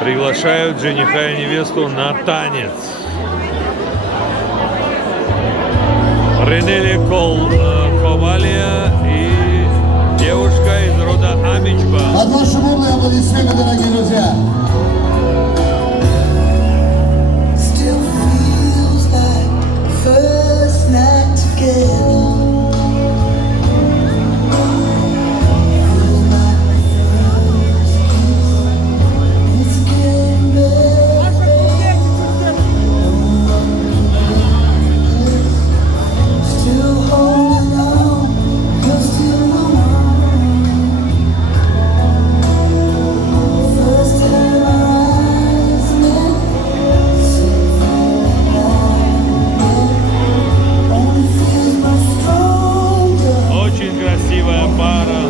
приглашают жениха и невесту на танец. Ренели Ковалия и девушка из рода Амичба. Под ваши бурные аплодисменты, дорогие друзья. Still feels like first night together. Очень красивая пара.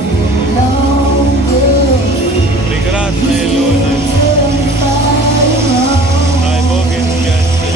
Прекрасные люди. Дай Бог им счастья.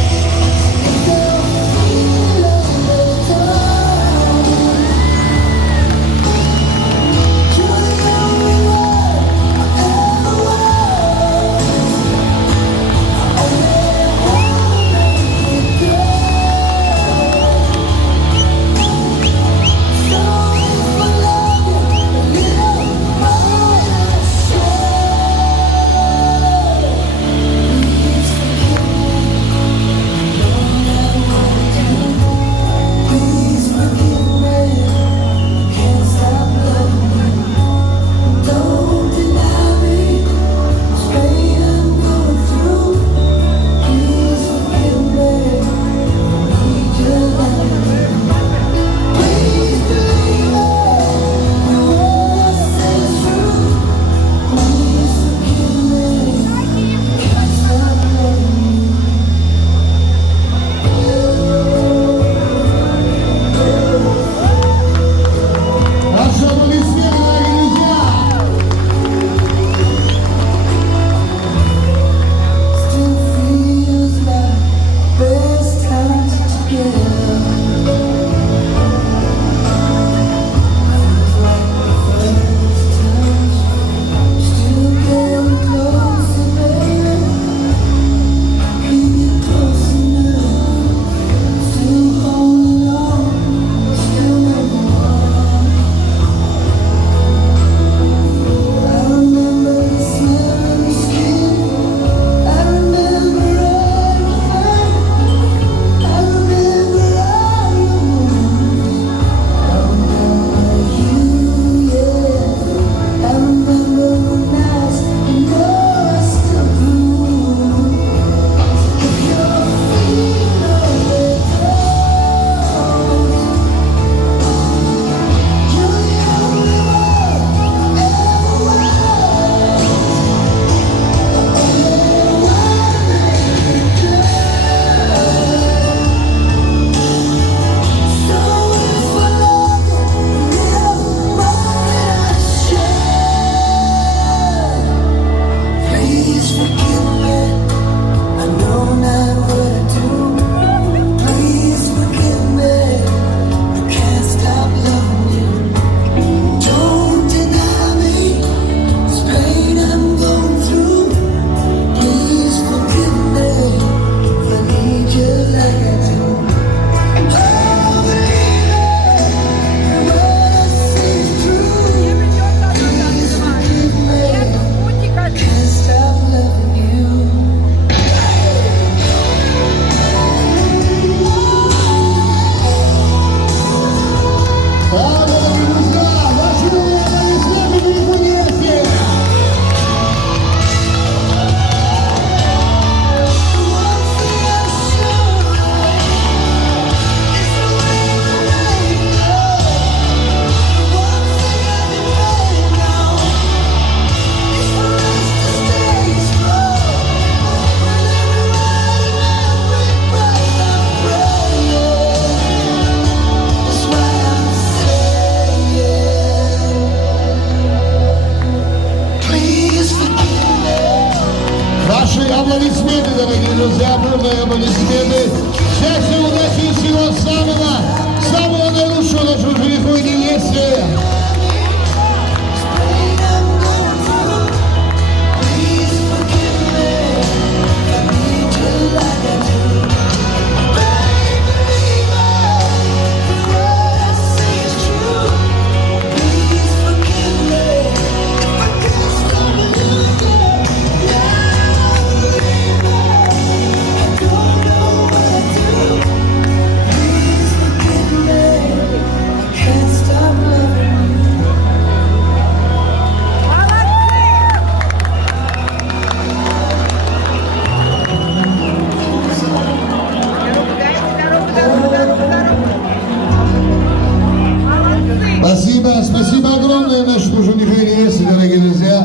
Спасибо огромное нашему жениху и невесте, дорогие друзья.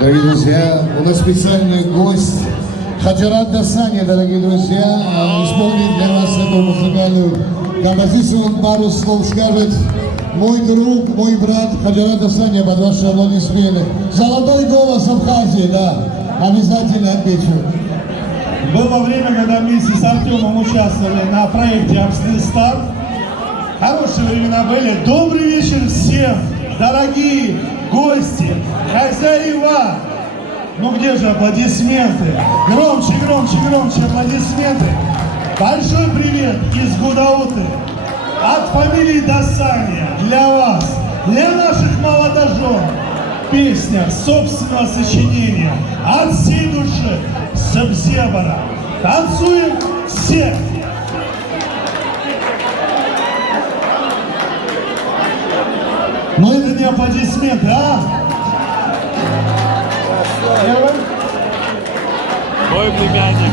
Дорогие друзья, у нас специальный гость Хаджарат Дасани, дорогие друзья, исполнит для вас эту музыкальную композицию. Он пару слов скажет. Мой друг, мой брат Хаджарат Дасани, под ваши аплодисменты. Золотой голос Абхазии, да, обязательно отмечу. Было время, когда вместе с Артемом участвовали на проекте «Обстрел Старт». Хорошие времена были. Добрый вечер всем, дорогие гости, хозяева. Ну где же аплодисменты? Громче, громче, громче аплодисменты. Большой привет из Гудауты. От фамилии Дасания для вас, для наших молодожен. Песня собственного сочинения от всей души Сабзебара. Танцуем все! Но это не аплодисменты, а? Мой племянник.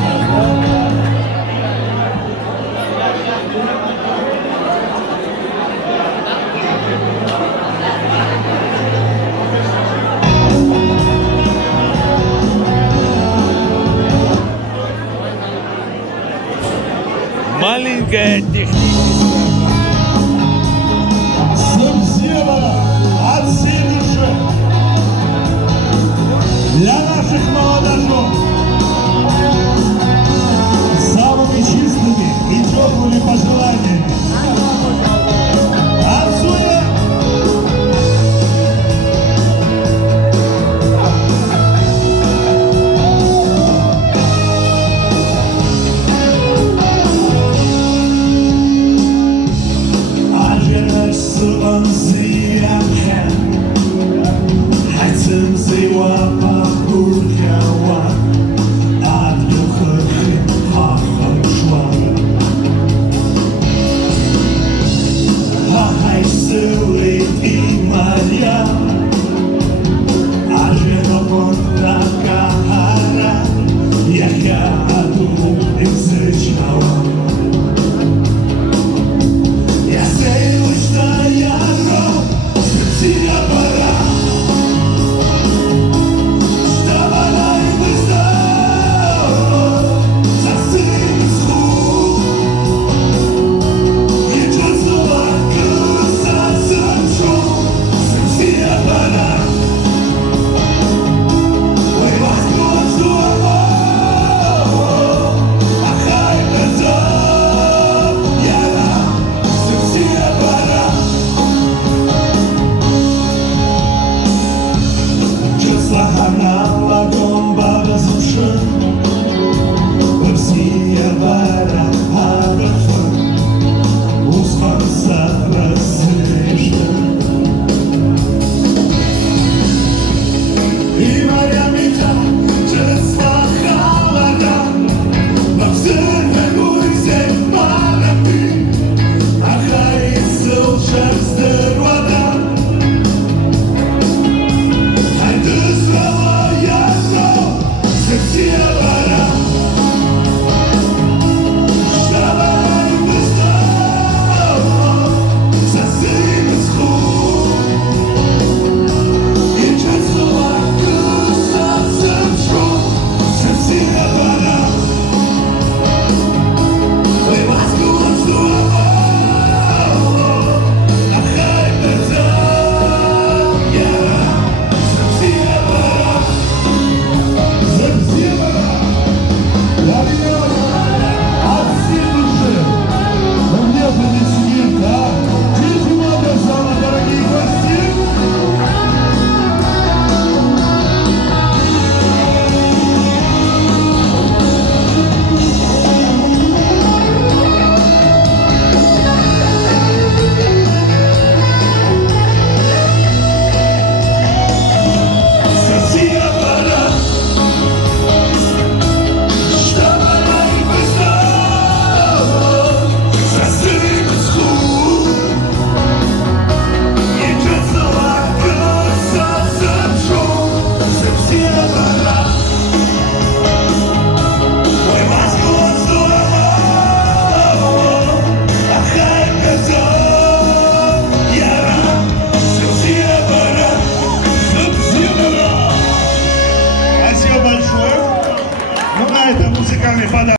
Маленькая техника. Сабзебара от всей души для наших молодожен. Самыми чистыми и теплыми пожеланиями. Танцуем! Моя